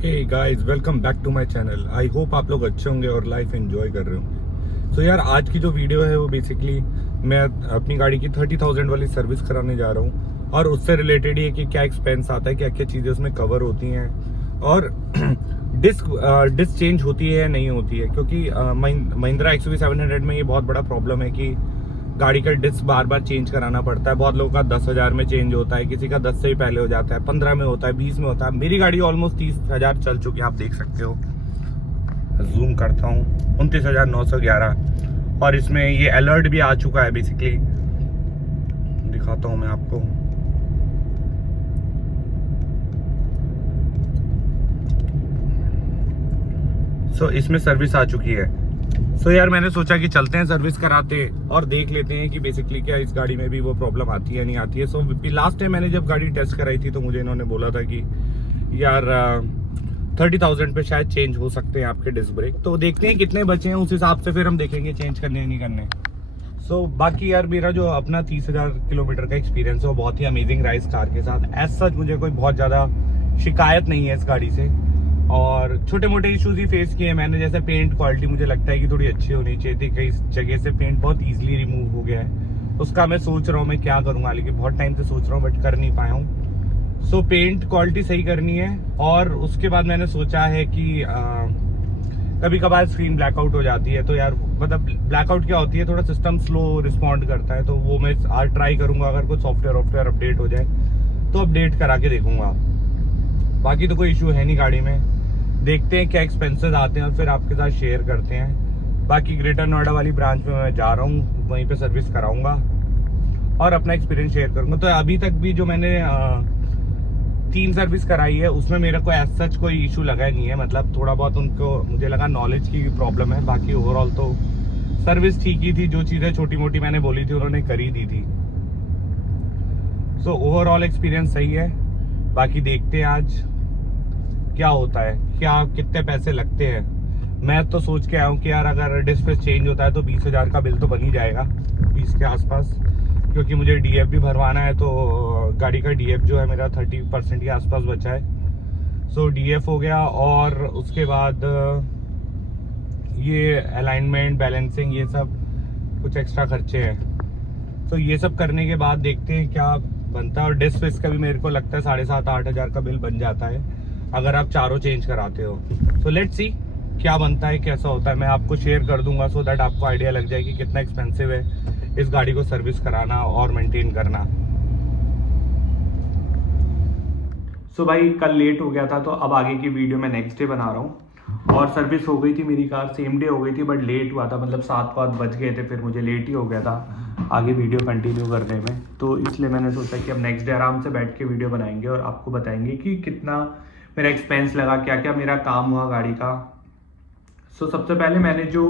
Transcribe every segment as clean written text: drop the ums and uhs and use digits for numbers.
Hey guys, welcome back to my channel. I hope आप लोग अच्छे होंगे और लाइफ एंजॉय कर रहे होंगे। सो यार, आज की जो वीडियो है वो बेसिकली मैं अपनी गाड़ी की 30,000 वाली सर्विस कराने जा रहा हूँ और उससे रिलेटेड ही है कि क्या एक्सपेंस आता है, क्या क्या चीज़ें उसमें कवर होती हैं और डिस्क चेंज होती है या नहीं होती है। क्योंकि महिंद्रा XUV 700 में ये बहुत बड़ा प्रॉब्लम है कि गाड़ी का डिस्क बार बार चेंज कराना पड़ता है। बहुत लोगों का 10,000 में चेंज होता है, किसी का 10 से ही पहले हो जाता है, 15 में होता है, 20 में होता है। मेरी गाड़ी ऑलमोस्ट 30,000 चल चुकी है, आप देख सकते हो। जूम करता हूँ, 29,911। और इसमें ये अलर्ट भी आ चुका है। बेसिकली दिखाता हूँ मैं आपको। इसमें सर्विस आ चुकी है। यार, मैंने सोचा कि चलते हैं सर्विस कराते और देख लेते हैं कि बेसिकली क्या इस गाड़ी में भी वो प्रॉब्लम आती है नहीं आती है। लास्ट टाइम मैंने जब गाड़ी टेस्ट कराई थी तो मुझे इन्होंने बोला था कि यार 30,000 पे शायद चेंज हो सकते हैं आपके डिस्क ब्रेक। तो देखते हैं कितने बचे हैं, उस हिसाब से फिर हम देखेंगे चेंज करने नहीं करने। बाकी यार, मेरा जो अपना 30,000 किलोमीटर का एक्सपीरियंस है वो बहुत ही अमेजिंग रहा इस कार के साथ। एज सच मुझे कोई बहुत ज़्यादा शिकायत नहीं है इस गाड़ी से। और छोटे मोटे इश्यूज ही फेस किए मैंने, जैसे पेंट क्वालिटी मुझे लगता है कि थोड़ी अच्छी होनी चाहिए थी। कई जगह से पेंट बहुत इजीली रिमूव हो गया है, उसका मैं सोच रहा हूँ मैं क्या करूँगा, लेकिन बहुत टाइम से सोच रहा हूँ बट कर नहीं पाया हूँ। पेंट क्वालिटी सही करनी है। और उसके बाद मैंने सोचा है कि कभी कभार स्क्रीन ब्लैकआउट हो जाती है, तो यार मतलब ब्लैकआउट क्या होती है, थोड़ा सिस्टम स्लो रिस्पॉन्ड करता है, तो वो मैं आज ट्राई करूँगा। अगर कुछ सॉफ्टवेयर अपडेट हो जाए तो अपडेट करा के देखूंगा। बाकी तो कोई इशू है नहीं गाड़ी में। देखते हैं क्या एक्सपेंसेस आते हैं और फिर आपके साथ शेयर करते हैं। बाकी ग्रेटर नोएडा वाली ब्रांच में मैं जा रहा हूँ, वहीं पे सर्विस कराऊंगा और अपना एक्सपीरियंस शेयर करूंगा। तो अभी तक भी जो मैंने 3 सर्विस कराई है उसमें मेरा को एज सच कोई इशू लगा नहीं है। मतलब थोड़ा बहुत उनको मुझे लगा नॉलेज की प्रॉब्लम है, बाकी ओवरऑल तो सर्विस ठीक ही थी। जो चीज़ें छोटी मोटी मैंने बोली थी उन्होंने करी दी थी। ओवरऑल एक्सपीरियंस सही है। बाकी देखते हैं आज क्या होता है, क्या कितने पैसे लगते हैं। मैं तो सोच के आया हूँ कि यार अगर डिस्क चेंज होता है तो 20,000 का बिल तो बन ही जाएगा, 20 के आसपास। क्योंकि मुझे DF भी भरवाना है, तो गाड़ी का DF जो है मेरा 30% के आसपास बचा है। DF हो गया और उसके बाद ये अलाइनमेंट, बैलेंसिंग, ये सब कुछ एक्स्ट्रा खर्चे हैं। ये सब करने के बाद देखते हैं क्या बनता है। और डिस्क का भी मेरे को लगता है 7,500-8,000 का बिल बन जाता है अगर आप चारों चेंज कराते हो। लेट्स सी क्या बनता है, कैसा होता है। मैं आपको शेयर कर दूंगा सो दैट आपको आइडिया लग जाए कि कितना एक्सपेंसिव है इस गाड़ी को सर्विस कराना और मेंटेन करना। भाई, कल लेट हो गया था तो अब आगे की वीडियो मैं नेक्स्ट डे बना रहा हूँ। और सर्विस हो गई थी मेरी कार, सेम डे हो गई थी, बट लेट हुआ था, मतलब 7 बज गए थे, फिर मुझे लेट ही हो गया था आगे वीडियो कंटिन्यू करने में। तो इसलिए मैंने सोचा कि अब नेक्स्ट डे आराम से बैठ के वीडियो बनाएंगे और आपको बताएंगे कि कितना मेरा एक्सपेंस लगा, क्या क्या मेरा काम हुआ गाड़ी का। सबसे पहले मैंने जो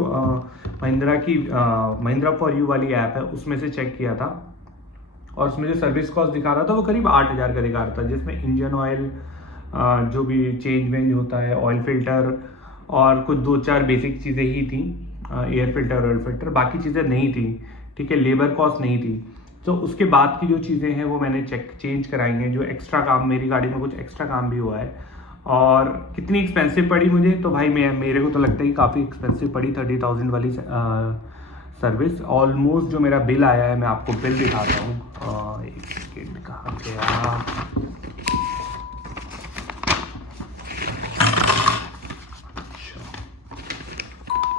महिंद्रा फॉर यू वाली ऐप है उसमें से चेक किया था और उसमें जो सर्विस कॉस्ट दिखा रहा था वो करीब 8,000 का दिखा रहा था, जिसमें इंजन ऑयल जो भी चेंज वेंज होता है, ऑयल फिल्टर और कुछ 2-4 बेसिक चीज़ें ही थी, एयर फिल्टर, ऑयल फिल्टर, बाकी चीज़ें नहीं थी। ठीक है, लेबर कॉस्ट नहीं थी। तो उसके बाद की जो चीज़ें हैं वो मैंने चेंज कराई हैं। जो एक्स्ट्रा काम, मेरी गाड़ी में कुछ एक्स्ट्रा काम भी हुआ है। और कितनी एक्सपेंसिव पड़ी मुझे, तो भाई मेरे को तो लगता है कि काफ़ी एक्सपेंसिव पड़ी 30,000 वाली सर्विस। ऑलमोस्ट जो मेरा बिल आया है, मैं आपको बिल दिखाता हूँ। एक सेकेंड, कहाँ गया।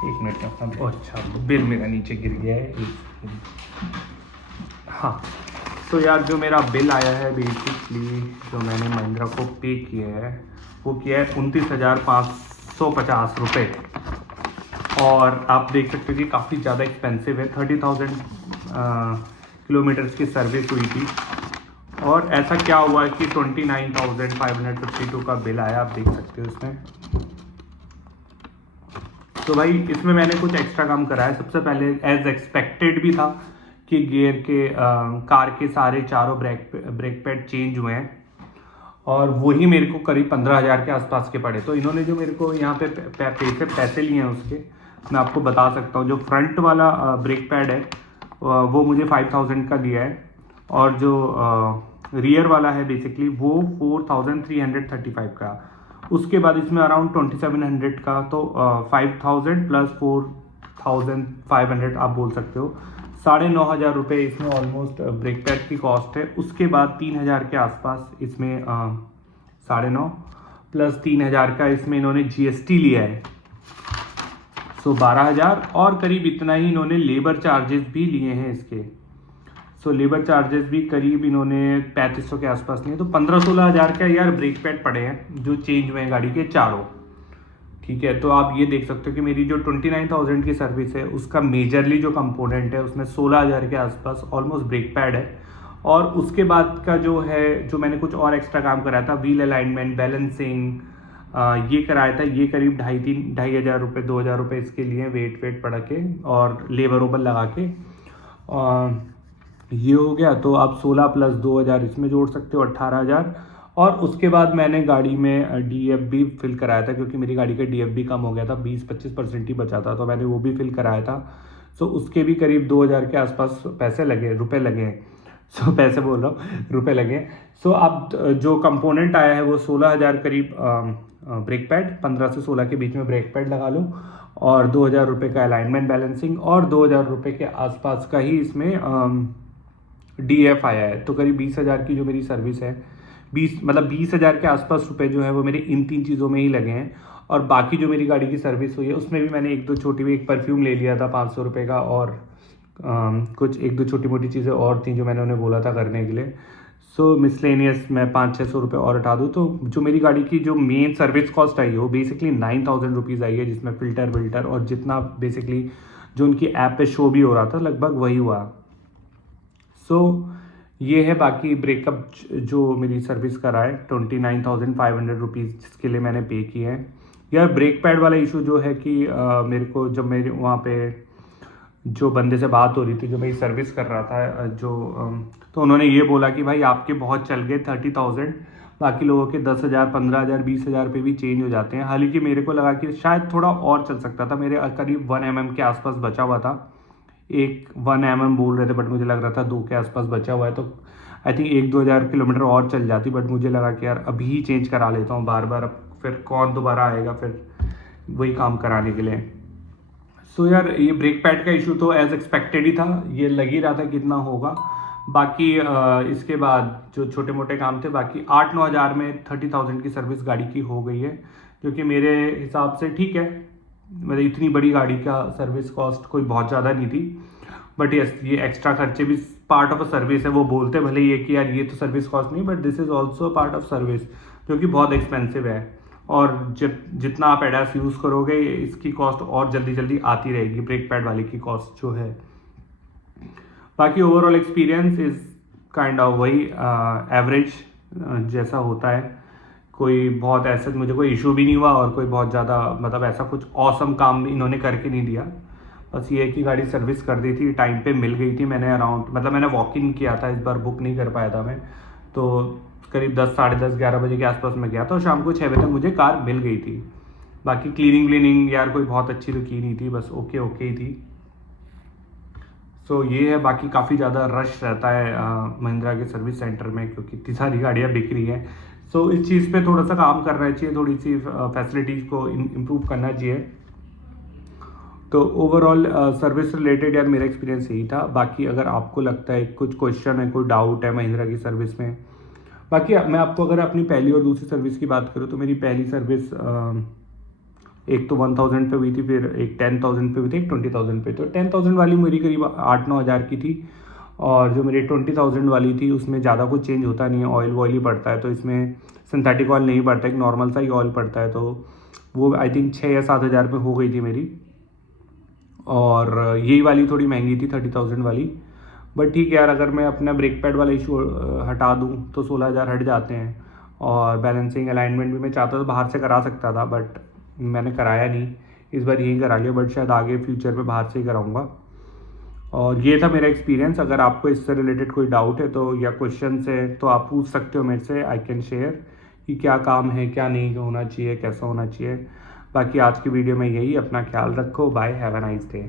एक मिनट में, अच्छा बिल मेरा नीचे गिर गया है। हाँ, तो यार जो मेरा बिल आया है बेसिकली, जो मैंने महिंद्रा को पे किया है वो किया है 29,550 रुपये। और आप देख सकते हो कि काफ़ी ज़्यादा एक्सपेंसिव है। 30,000 किलोमीटर्स की सर्विस हुई थी और ऐसा क्या हुआ कि 29,552 का बिल आया, आप देख सकते हो इसमें। तो भाई इसमें मैंने कुछ एक्स्ट्रा काम कराया। सबसे पहले एज एक्सपेक्टेड भी था कि गियर के कार के सारे चारों ब्रेक पैड चेंज हुए हैं और वही मेरे को करीब 15,000 के आसपास के पड़े। तो इन्होंने जो मेरे को यहाँ पे पैसे लिए हैं उसके, मैं आपको बता सकता हूँ। जो फ्रंट वाला ब्रेक पैड है वो मुझे 5,000 का दिया है और जो रियर वाला है बेसिकली वो 4,335 का। उसके बाद इसमें अराउंड 2700 का, तो 5000 प्लस 4500 आप बोल सकते हो, 9,500 रुपये इसमें ऑलमोस्ट ब्रेक पैड की कॉस्ट है। उसके बाद 3,000 के आसपास इसमें 9.5 प्लस 3,000 का इसमें इन्होंने GST लिया है, सो 12,000, और करीब इतना ही इन्होंने लेबर चार्जेस भी लिए हैं इसके। सो लेबर चार्जेस भी करीब इन्होंने 3500 के आसपास लिए, तो 15-16,000 का यार ब्रेक पैड पड़े हैं जो चेंज हुए हैं गाड़ी के चारों। ठीक है, तो आप ये देख सकते हो कि मेरी जो 29,000 की सर्विस है उसका मेजरली जो कंपोनेंट है उसमें 16,000 के आसपास ऑलमोस्ट ब्रेक पैड है। और उसके बाद का जो है, जो मैंने कुछ और एक्स्ट्रा काम कराया था, व्हील अलाइनमेंट, बैलेंसिंग, ये कराया था, ये करीब 2,500 रुपये 2,000 रुपये इसके लिए वेट पड़ा के और लेबर ओबर लगा के ये हो गया। तो आप 16 प्लस 2,000 इसमें जोड़ सकते हो, 18,000। और उसके बाद मैंने गाड़ी में DF भी फिल कराया था, क्योंकि मेरी गाड़ी का DF भी कम हो गया था, 20-25% ही बचा था, तो मैंने वो भी फिल कराया था। सो उसके भी करीब 2,000 के आसपास रुपए लगे हैं। सो पैसे बोल रहा हूँ, रुपए लगे। सो अब जो कंपोनेंट आया है वो 16,000 करीब ब्रेक पैड, 15 से 16 के बीच में ब्रेक पैड लगा लूँ, और 2,000 रुपये का अलाइनमेंट बैलेंसिंग, और 2,000 रुपये के आसपास का ही इसमें DF आया है। तो करीब 20,000 की जो मेरी सर्विस है, 20,000 के आसपास रुपए जो है वो मेरे इन 3 चीज़ों में ही लगे हैं। और बाकी जो मेरी गाड़ी की सर्विस हुई है उसमें भी मैंने एक परफ्यूम ले लिया था 500 रुपये का, और कुछ 1-2 छोटी मोटी चीज़ें और थी जो मैंने उन्हें बोला था करने के लिए। सो मिसलेनियस मैं 500-600 रुपये और हटा दूँ, तो जो मेरी गाड़ी की जो मेन सर्विस कॉस्ट आई है वो बेसिकली 9,000 रुपीज़ आई है, जिसमें फ़िल्टर और जितना बेसिकली जो उनकी ऐप पे शो भी हो रहा था लगभग वही हुआ। सो ये है बाकी ब्रेकअप जो मेरी सर्विस करा है 29,500 रुपीज़, जिसके लिए मैंने पे किए हैं। यार ब्रेक पैड वाला इशू जो है कि मेरे को जब मेरे वहाँ पे जो बंदे से बात हो रही थी, जो मेरी सर्विस कर रहा था, तो उन्होंने ये बोला कि भाई आपके बहुत चल गए 30,000, बाकी लोगों के 10,000, 15,000, 20,000 पे भी चेंज हो जाते हैं। हालांकि मेरे को लगा कि शायद थोड़ा और चल सकता था, मेरे करीब 1 mm के आसपास बचा हुआ था। 1 mm बोल रहे थे, बट मुझे लग रहा था 2 के आसपास बचा हुआ है, तो आई थिंक 1-2 किलोमीटर और चल जाती, बट मुझे लगा कि यार अभी ही चेंज करा लेता हूँ, बार बार अब फिर कौन दोबारा आएगा फिर वही काम कराने के लिए। सो यार ये ब्रेक पैड का इशू तो एज एक्सपेक्टेड ही था, ये लग ही रहा था कितना होगा। बाकी इसके बाद जो छोटे मोटे काम थे, बाकी 8-9 हज़ार में 30,000 की सर्विस गाड़ी की हो गई है, जो कि मेरे हिसाब से ठीक है। मतलब इतनी बड़ी गाड़ी का सर्विस कॉस्ट कोई बहुत ज़्यादा नहीं थी, बट यस ये एक्स्ट्रा खर्चे भी पार्ट ऑफ अ सर्विस है। वो बोलते भले ये कि यार ये तो सर्विस कॉस्ट नहीं, but this is also part of service, जो कि बहुत एक्सपेंसिव है। और जब जितना आप एडास यूज़ करोगे इसकी कॉस्ट और जल्दी आती रहेगी, ब्रेक पैड वाले की कॉस्ट जो है। बाकी overall experience is kind of वही एवरेज जैसा होता है। कोई बहुत ऐसा मुझे कोई इशू भी नहीं हुआ, और कोई बहुत ज़्यादा मतलब ऐसा कुछ ऑसम काम इन्होंने करके नहीं दिया। बस ये है कि गाड़ी सर्विस कर दी थी, टाइम पे मिल गई थी। मैंने मैंने वॉक इन किया था, इस बार बुक नहीं कर पाया था मैं, तो करीब 10, साढ़े 10, 11 बजे के आसपास मैं गया था, और शाम को 6 बजे तक मुझे कार मिल गई थी। बाकी क्लीनिंग यार कोई बहुत अच्छी तो की नहीं थी, बस ओके ही थी। सो ये है, बाकी काफ़ी ज़्यादा रश रहता है महिंद्रा के सर्विस सेंटर में, क्योंकि इतनी सारी गाड़ियाँ बिक रही हैं। सो इस चीज़ पे थोड़ा सा काम करना चाहिए, थोड़ी सी फैसिलिटीज़ को इम्प्रूव करना चाहिए। तो ओवरऑल सर्विस रिलेटेड यार मेरा एक्सपीरियंस यही था। बाकी अगर आपको लगता है कुछ क्वेश्चन है, कोई डाउट है महिंद्रा की सर्विस में, बाकी मैं आपको अगर अपनी पहली और दूसरी सर्विस की बात करूँ, तो मेरी पहली सर्विस एक तो 1,000 पे हुई थी, फिर एक 10,000 पे हुई थी, एक 20,000 पे। तो 10,000 वाली मेरी करीब 8-9 हज़ार की थी, और जो मेरी 20,000 वाली थी उसमें ज़्यादा कुछ चेंज होता नहीं है, ऑयल ही पड़ता है। तो इसमें सिंथेटिक ऑयल नहीं पड़ता, एक नॉर्मल सा ही ऑयल पड़ता है। तो वो आई थिंक 6 या 7 हज़ार पे हो गई थी मेरी, और यही वाली थोड़ी महंगी थी 30,000 वाली। बट ठीक है यार, अगर मैं अपना ब्रेक पैड वाला इशू हटा दूँ तो 16,000 हट जाते हैं। और बैलेंसिंग अलाइनमेंट भी मैं चाहता था बाहर से करा सकता था, बट मैंने कराया नहीं, इस बार यही करा लिया, बट शायद आगे फ्यूचर में बाहर से ही कराऊंगा। और ये था मेरा एक्सपीरियंस। अगर आपको इससे रिलेटेड कोई डाउट है तो या क्वेश्चन है तो आप पूछ सकते हो मेरे से, आई कैन शेयर कि क्या काम है, क्या नहीं होना चाहिए, कैसा होना चाहिए। बाकी आज की वीडियो में यही, अपना ख्याल रखो, bye, have a nice day.